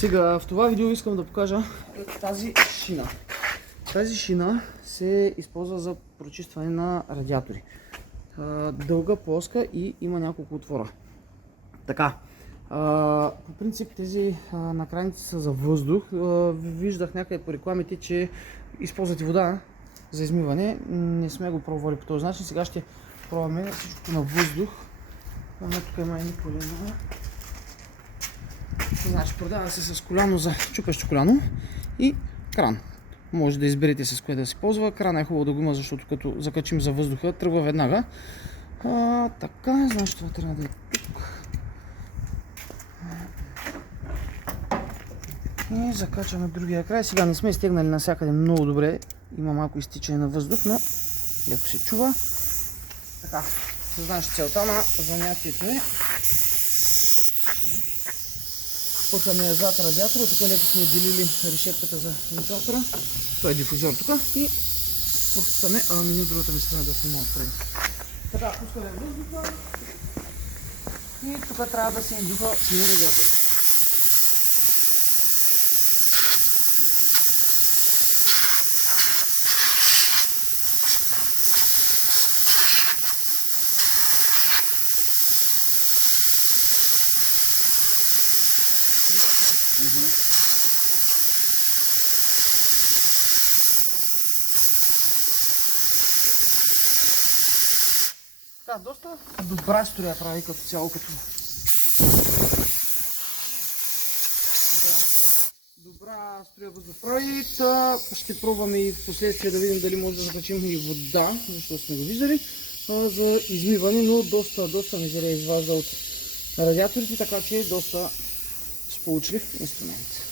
Сега в това видео искам да покажа тази шина. Тази шина се използва за прочистване на радиатори. Дълга, плоска и има няколко отвора. Така, по принцип тези накрайници са за въздух. Виждах някъде по рекламите, че използвате вода за измиване. Не сме го пробвали по този начин. Сега ще пробваме всичко на въздух. Тук има едни колена. Значи продава се с коляно за чупащо коляно и кран. Може да изберете с кое да се ползва. Крана е хубаво да го има, защото като закачим за въздуха, тръгва веднага. Така, значи това трябва да е тук. И закачаме другия край. Сега не сме стегнали навсякъде много добре. Има малко изтичане на въздух, но леко се чува. Така, значи целта на занятието е пускаме я зад радиатора, тук леко сме отделили решетката за вентилатора. Той е дифузор тук и пускаме алуминиум другата ми страна да снимам отпреди. Така, пускаме въздуха и тук трябва да се издуха силно радиатор. Така, доста добра струя прави като цяло, като... Да, добра струя въздух прави. Ще пробваме и в последствие да видим дали може да закачим и вода, защото сме го виждали, за измиване, но доста мизерия изважда от радиаторите, така че е доста сполучлив инструмент.